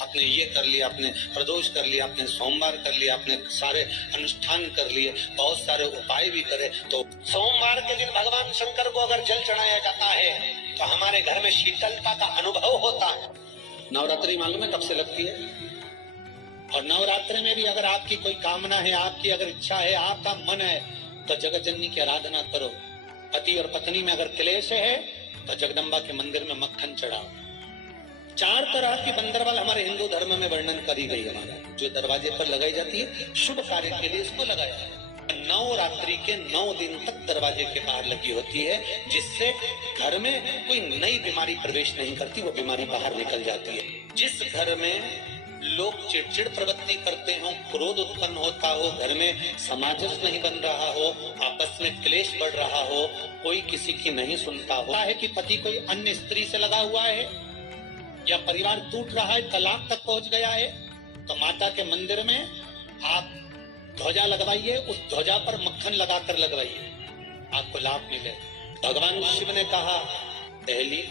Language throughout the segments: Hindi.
आपने ये कर लिया, आपने प्रदोष कर लिया, आपने सोमवार कर लिया, आपने सारे अनुष्ठान कर लिए, बहुत सारे उपाय भी करे, तो सोमवार के दिन भगवान शंकर को अगर जल चढ़ाया जाता है तो हमारे घर में शीतलता का अनुभव होता है। नवरात्रि मालूम है कब से लगती है? और नवरात्रि में भी अगर आपकी कोई कामना है, आपकी अगर इच्छा है, आपका मन है, तो जगत जननी की आराधना करो। पति और पत्नी में अगर क्लेश है तो जगदम्बा के मंदिर में मक्खन चढ़ाओ। 4 तरह की बंदरवाल हमारे हिंदू धर्म में वर्णन करी गई है। हमारा जो दरवाजे पर लगाई जाती है शुभ कार्य के लिए इसको लगाया है। नवरात्रि के 9 दिन तक दरवाजे के बाहर लगी होती है, जिससे घर में कोई नई बीमारी प्रवेश नहीं करती, वो बीमारी बाहर निकल जाती है। जिस घर में लोग चिड़चिड़ प्रवृत्ति करते हो, क्रोध उत्पन्न होता हो, घर में सामंजस्य नहीं बन रहा हो, आपस में क्लेश बढ़ रहा हो, कोई किसी की नहीं सुनता हो, है कि पति कोई अन्य स्त्री से लगा हुआ है या परिवार टूट रहा है, तलाक तक पहुंच गया है, तो माता के मंदिर में आप ध्वजा लगवाइए, उस ध्वजा पर मक्खन लगाकर लगवाइए, आपको लाभ मिले। भगवान शिव ने कहा पहली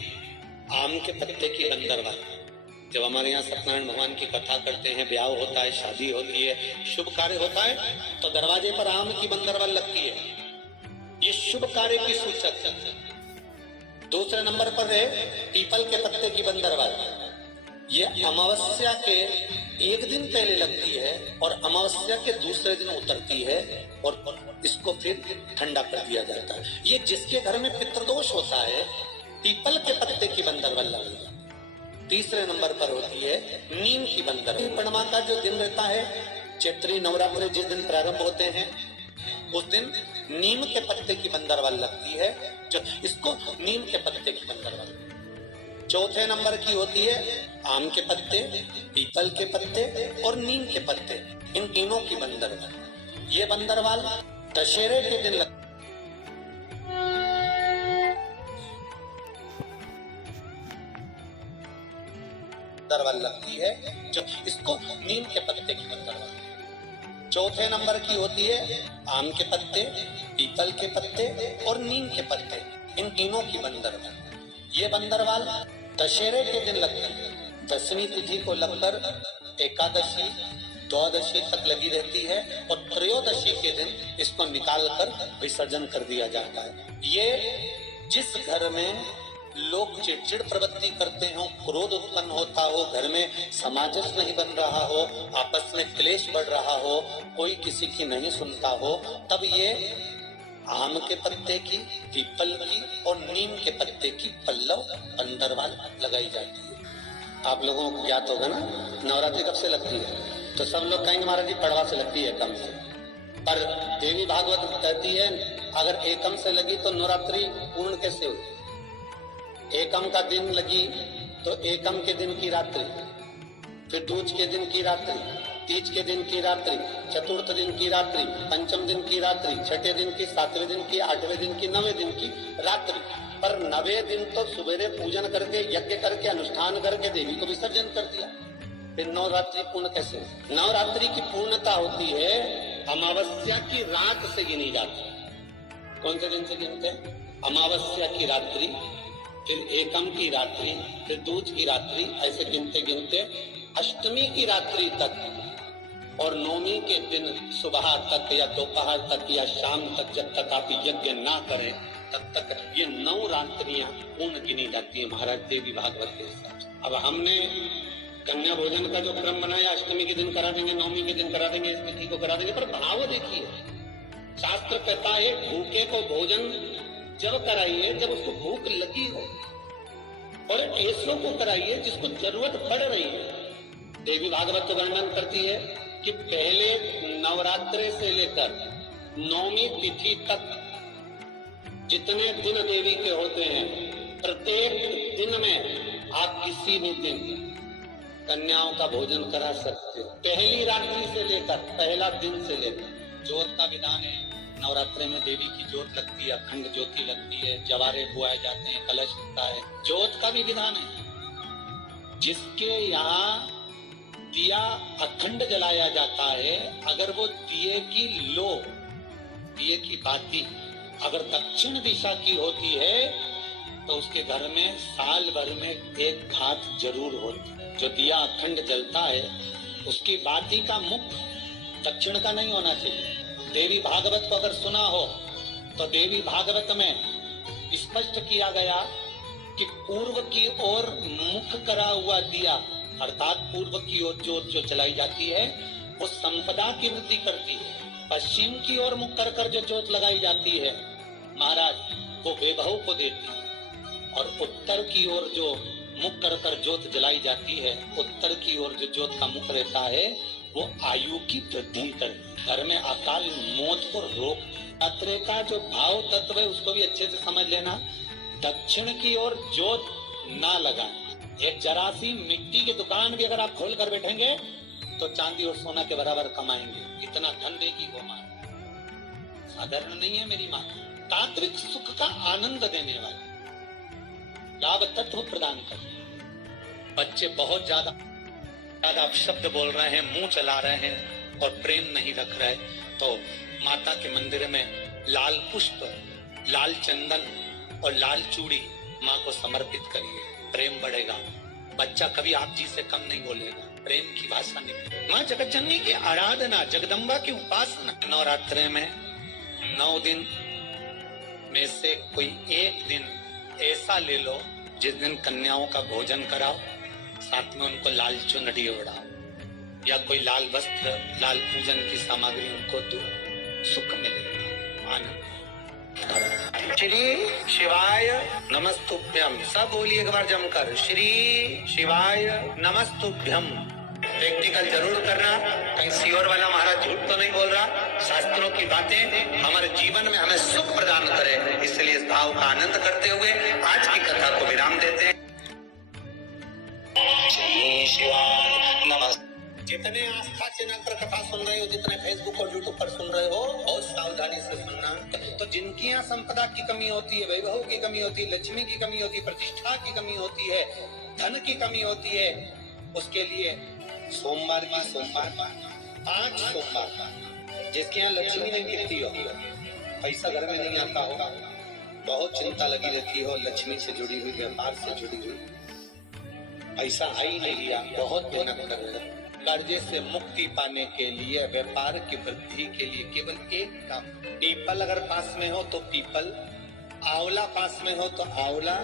आम के पत्ते की बंदरवाल। जब हमारे यहाँ सत्यनारायण भगवान की कथा करते हैं, ब्याह होता है, शादी होती है, शुभ कार्य होता है, तो दरवाजे पर आम की बंदरवाल लगती है, ये शुभ कार्य की सूचक। दूसरे नंबर पर है पीपल के पत्ते की बंदरवाल। ये अमावस्या के 1 दिन पहले लगती है और अमावस्या के दूसरे दिन उतरती है और इसको फिर ठंडा कर दिया जाता है। ये जिसके घर में पितृदोष होता है, पीपल के पत्ते की बंदरवाल लगेगा। तीसरे नंबर पर होती है नीम की बंदरवाल। पूर्णिमा का जो दिन रहता है, चैत्री नवरात्रि जिस दिन प्रारंभ होते हैं, उस दिन नीम के पत्ते की बंदरवाल लगती है, जो इसको नीम के पत्ते की बंदरवाल। चौथे नंबर की होती है आम के पत्ते, पीपल के पत्ते और नीम के पत्ते, इन तीनों की बंदरवाल। ये बंदरवाल दशहरे के दिन बंदरवाल लगती है, जो इसको नीम के पत्ते की बंदरवाल। चौथे नंबर की होती है आम के पत्ते, पीपल के पत्ते और नीम के पत्ते, इन तीनों की बंदरवाल। ये बंदरवाल दशहरे के दिन लगती है। 10वीं तिथि को लगकर एकादशी, द्वादशी तक लगी रहती है और त्रयोदशी के दिन इसको निकालकर विसर्जन कर दिया जाता है। ये जिस घर में लोग चिड़चिड़ प्रवृत्ति करते हो, क्रोध उत्पन्न होता हो, घर में सामंजस्य नहीं बन रहा हो, आपस में क्लेश बढ़ रहा हो, कोई किसी की नहीं सुनता हो, तब ये आम के पत्ते की, पीपल की और नीम के पत्ते की पल्लव बंदरवाल लगाई जाती है। आप लोगों को ज्ञात होगा ना नवरात्रि कब से लगती है, तो सब लोग कहेंगे महाराज जी पड़वा से लगती है, एकम से। पर देवी भागवत कहती है अगर एकम से लगी तो नवरात्रि पूर्ण कैसे हुई? एकम का दिन लगी तो एकम के दिन की रात्रि, फिर दूज के दिन की रात्रि, तीज के दिन की रात्रि, चतुर्थ दिन की रात्रि, पंचम दिन की रात्रि, छठे दिन की, 7वें दिन की, 8वें दिन की, 9वें दिन की रात्रि। पर 9वें दिन तो सुबेरे पूजन करके, यज्ञ करके, अनुष्ठान करके देवी को विसर्जन कर दिया, फिर नवरात्रि पूर्ण कैसे हुई? नवरात्रि की पूर्णता होती है अमावस्या की रात से गिनी जाती है। कौन से दिन से गिनते हैं? अमावस्या की रात्रि, फिर एकम की रात्रि, फिर दूज की रात्रि, ऐसे गिनते गिनते अष्टमी की रात्रि तक और नवमी के दिन सुबह तक या दोपहर तक या शाम तक, जब तक आप यज्ञ ना करें तब तक ये 9 रात्रियां पूर्ण गिनी जाती है महाराज देवी भागवत के हिसाब से। अब हमने कन्या भोजन का जो क्रम बनाया, अष्टमी के दिन करा देंगे, नवमी के दिन करा देंगे, इस तिथि को करा देंगे, पर भाव देखिए, शास्त्र कहता है भूखे को भोजन जब कराइए जब उसको भूख लगी हो, और ऐसों को कराइए जिसको जरूरत पड़ रही है। देवी भागवत वर्णन करती है कि पहले नवरात्रे से लेकर 9वीं तिथि तक जितने दिन देवी के होते हैं, प्रत्येक दिन में आप किसी भी दिन कन्याओं का भोजन करा सकते हो। पहली रात्रि से लेकर, पहला दिन से लेकर। ज्योत का विधान है, नवरात्रि में देवी की ज्योत लगती है, अखंड ज्योति लगती है, जवारे बुआए जाते हैं, कलश लगता है। ज्योत का भी विधान है। जिसके यहाँ दिया अखंड जलाया जाता है, अगर वो दिए की लो, दिए की बाती अगर दक्षिण दिशा की होती है तो उसके घर में साल भर में एक घात जरूर होती है। जो दिया अखंड जलता है उसकी बाती का मुख दक्षिण का नहीं होना चाहिए। देवी भागवत को अगर सुना हो तो देवी भागवत में स्पष्ट किया गया कि पूर्व की ओर मुख करा हुआ दिया अर्थात पूर्व की ओर ज्योत जो जलाई जाती है वो संपदा की वृद्धि करती है। पश्चिम की ओर मुख कर कर जो ज्योत लगाई जाती है महाराज वो वैभव को देती है। और उत्तर की ओर जो मुख कर कर ज्योत जलाई जाती है, उत्तर की ओर जो ज्योत का मुख रहता है वो आयु की वृद्धि करती है, घर में अकाल मौत को रोक। पत्र का जो भाव तत्व है उसको भी अच्छे से समझ लेना। दक्षिण की ओर ज्योत ना लगाएं। एक जरा सी मिट्टी की दुकान भी अगर आप खोल कर बैठेंगे तो चांदी और सोना के बराबर कमाएंगे, इतना धन देगी वो माँ। साधारण नहीं है मेरी माँ, तात्विक सुख का आनंद देने वाली, लाभ तत्व प्रदान कर। बच्चे बहुत ज्यादा आप शब्द बोल रहे हैं, मुंह चला रहे हैं और प्रेम नहीं रख रहे, तो माता के मंदिर में लाल पुष्प, लाल चंदन और लाल चूड़ी माँ को समर्पित करिए, प्रेम बढ़ेगा। बच्चा कभी आप जी से कम नहीं बोलेगा, प्रेम की भाषा निकले। माँ जगत जननी की आराधना, जगदम्बा की उपासना। नवरात्रि में 9 दिन में से कोई एक दिन ऐसा ले लो जिस दिन कन्याओं का भोजन कराओ, साथ में उनको लाल चुनरी ओढ़ाओ या कोई लाल वस्त्र, लाल पूजन की सामग्री उनको दो, सुख मिलेगा, आनंद। श्री शिवाय नमस्तुभ्यम, सब बोलिए एक बार जमकर, श्री शिवाय नमस्तुभ्यम। प्रैक्टिकल जरूर करना, कहीं सियोर वाला महाराज झूठ तो नहीं बोल रहा। शास्त्रों की बातें हमारे जीवन में हमें सुख प्रदान करे, इसलिए इस भाव का आनंद करते हुए आज की कथा को विराम देते हैं। श्री शिवाय नमस्ते। जितने आस्था चैनल पर कथा सुन रहे हो, जितने फेसबुक और यूट्यूब पर सुन रहे हो, बहुत सावधानी से सुनना। तो जिनकी यहाँ संपदा की कमी होती है, वैभव की कमी होती है, लक्ष्मी की कमी होती है, प्रतिष्ठा की कमी होती है, धन की कमी होती है, उसके लिए सोमवार की सोमवार 5 सोमवार, जिसके यहाँ लक्ष्मी नहीं दिखती हो, पैसा घर में नहीं आता हो, बहुत चिंता लगी रहती हो, लक्ष्मी से जुड़ी हुई, व्यापार से जुड़ी हुई, पैसा आ ही नहीं लिया, बहुत मेहनत कर रहे हैं। कर्जे से मुक्ति पाने के लिए, व्यापार की वृद्धि के लिए केवल एक काम, पीपल अगर पास में हो तो पीपल, आंवला पास में हो तो आंवला,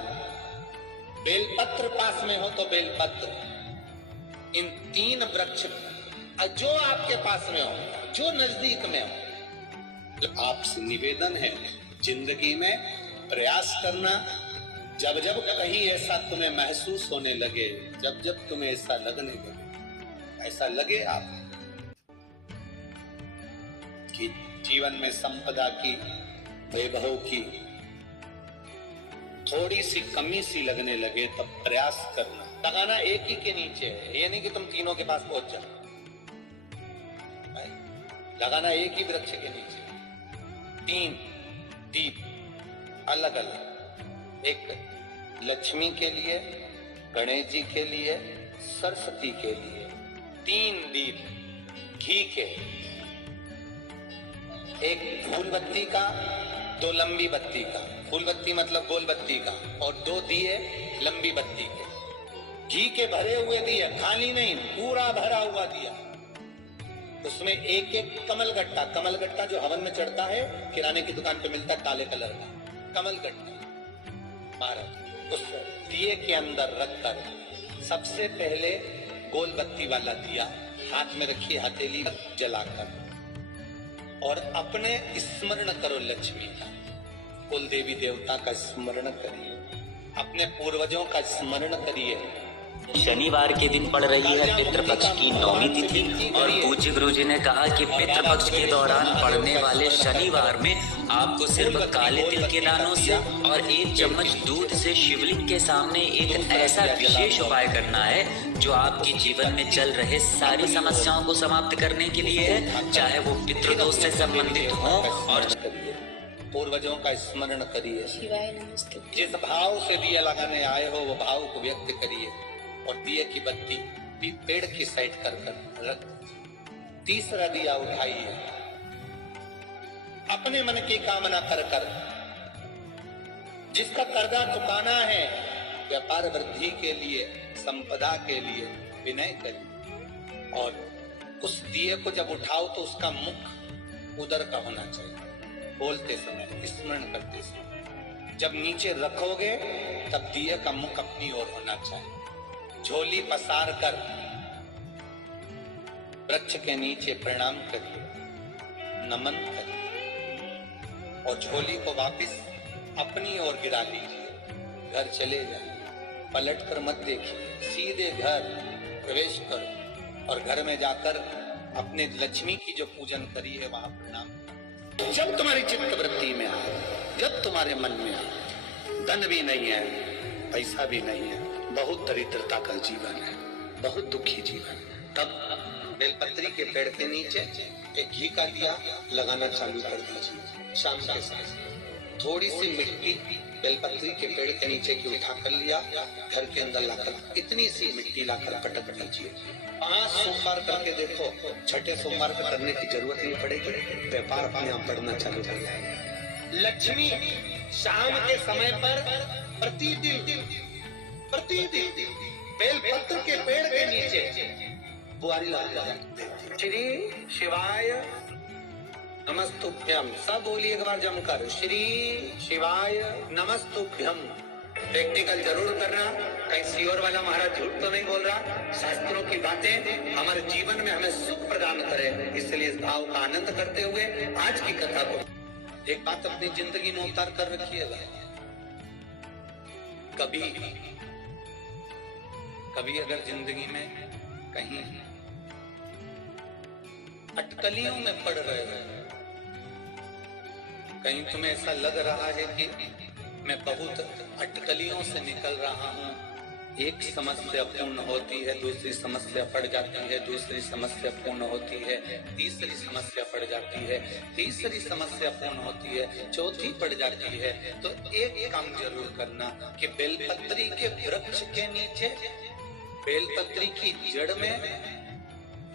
बेलपत्र पास में हो तो बेलपत्र, इन 3 वृक्ष जो आपके पास में हो, जो नजदीक में हो। आपसे निवेदन है जिंदगी में प्रयास करना, जब जब कहीं ऐसा तुम्हें महसूस होने लगे, जब जब तुम्हें ऐसा लगने लगे, ऐसा लगे आप कि जीवन में संपदा की, वैभव की थोड़ी सी कमी सी लगने लगे, तब प्रयास करना। लगाना एक ही के नीचे है, ये नहीं कि तुम तीनों के पास पहुंच जाओ, लगाना एक ही वृक्ष के नीचे। 3 दीप अलग अलग, एक लक्ष्मी के लिए, गणेश जी के लिए, सरस्वती के लिए। 3 दीप घी के, एक फूल बत्ती का, 2 लंबी बत्ती का, फूल बत्ती मतलब गोल बत्ती का, और 2 दिए लंबी बत्ती के, घी के भरे हुए दिए, खाली नहीं, पूरा भरा हुआ दिया। उसमें एक एक कमलगट्टा, कमलगट्टा जो हवन में चढ़ता है, किराने की दुकान पे मिलता है काले कलर का कमलगट्टा, महाराज उस दिए के अंदर रखकर सबसे पहले गोल बत्ती वाला दिया हाथ में रखिए, हथेली जलाकर, और अपने स्मरण करो लक्ष्मी का, कुल देवी देवता का स्मरण करिए, अपने पूर्वजों का स्मरण करिए। शनिवार के दिन पड़ रही है पितृपक्ष की 9वीं तिथि और पूज्य गुरुजी ने कहा कि पितृपक्ष के दौरान पड़ने वाले शनिवार में आपको सिर्फ काले तिल के दानों से और 1 चम्मच दूध से शिवलिंग के सामने एक ऐसा विशेष उपाय करना है जो आपके जीवन में चल रहे सारी समस्याओं को समाप्त करने के लिए है, चाहे वो पितृदोष से संबंधित हो। और पूर्वजों का स्मरण करिए, जिस भाव से दिया लगाने आए हो वो भाव को व्यक्त करिए, और दिए की बत्ती पेड़ की साइड कर रख। तीसरा दिया उठाइए, अपने मन की कामना कर कर, जिसका कर्जा चुकाना है, व्यापार वृद्धि के लिए, संपदा के लिए, विनय करिए, और उस दिए को जब उठाओ तो उसका मुख उदर का होना चाहिए, बोलते समय, स्मरण करते समय। जब नीचे रखोगे तब दिए का मुख अपनी ओर होना चाहिए। झोली पसार कर वृक्ष के नीचे प्रणाम करिए, नमन करिए, और झोली को वापस अपनी ओर गिरा लीजिए। घर चले जाए, पलट कर मत देखिए, सीधे घर प्रवेश करो और घर में जाकर अपने लक्ष्मी की जो पूजन करी है वहां प्रणाम। जब तुम्हारी चित्त वृत्ति में आए, जब तुम्हारे मन में आए, धन भी नहीं है, पैसा भी नहीं है, बहुत दरिद्रता का जीवन है, बहुत दुखी जीवन, तब बेलपत्री के पेड़ के नीचे एक घी का दिया लगाना चालू कर दीजिए। शाम के समय थोड़ी सी मिट्टी बेलपत्री के पेड़ के नीचे की उठा कर लिया, घर के अंदर लाकर इतनी सी मिट्टी लाकर पटक दीजिए। 5 सोमवार करके देखो, छठे सोमवार का करने की जरूरत नहीं पड़ेगी, व्यापार अपने आप बढ़ना चालू कर जाएगा। लक्ष्मी शाम के समय पर प्रतिदिन बेलपत्र के पेड़ के नीचे बुआरी लगा श्री शिवाय नमस्तुभ्यम। सब बोलिए एक बार जमकर, श्री शिवाय नमस्तुभ्यम। प्रैक्टिकल जरूर करना, कहीं सियोर वाला महाराज झूठ तो नहीं बोल रहा। शास्त्रों की बातें हमारे जीवन में हमें सुख प्रदान करें, इसलिए इस भाव का आनंद करते हुए आज की कथा को एक बात अपनी जिंदगी में उतार कर रखिएगा। कभी अगर जिंदगी में कहीं अटकलियों में पड़ रहे हो, कहीं तुम्हें ऐसा लग रहा है कि मैं बहुत अटकलियों से निकल रहा हूँ, एक समस्या पूर्ण होती है, दूसरी समस्या पड़ जाती है, दूसरी समस्या पूर्ण होती है, तीसरी समस्या पड़ जाती है, तीसरी समस्या पूर्ण होती है, चौथी पड़ जाती है, तो एक काम जरूर करना कि बेलपत्री के वृक्ष के नीचे बेलपत्री की जड़ में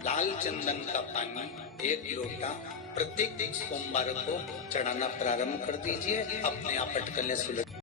लाल चंदन का पानी 1 लोटा प्रत्येक सोमवार को चढ़ाना प्रारंभ कर दीजिए। अपने आप अटकलें सुलझ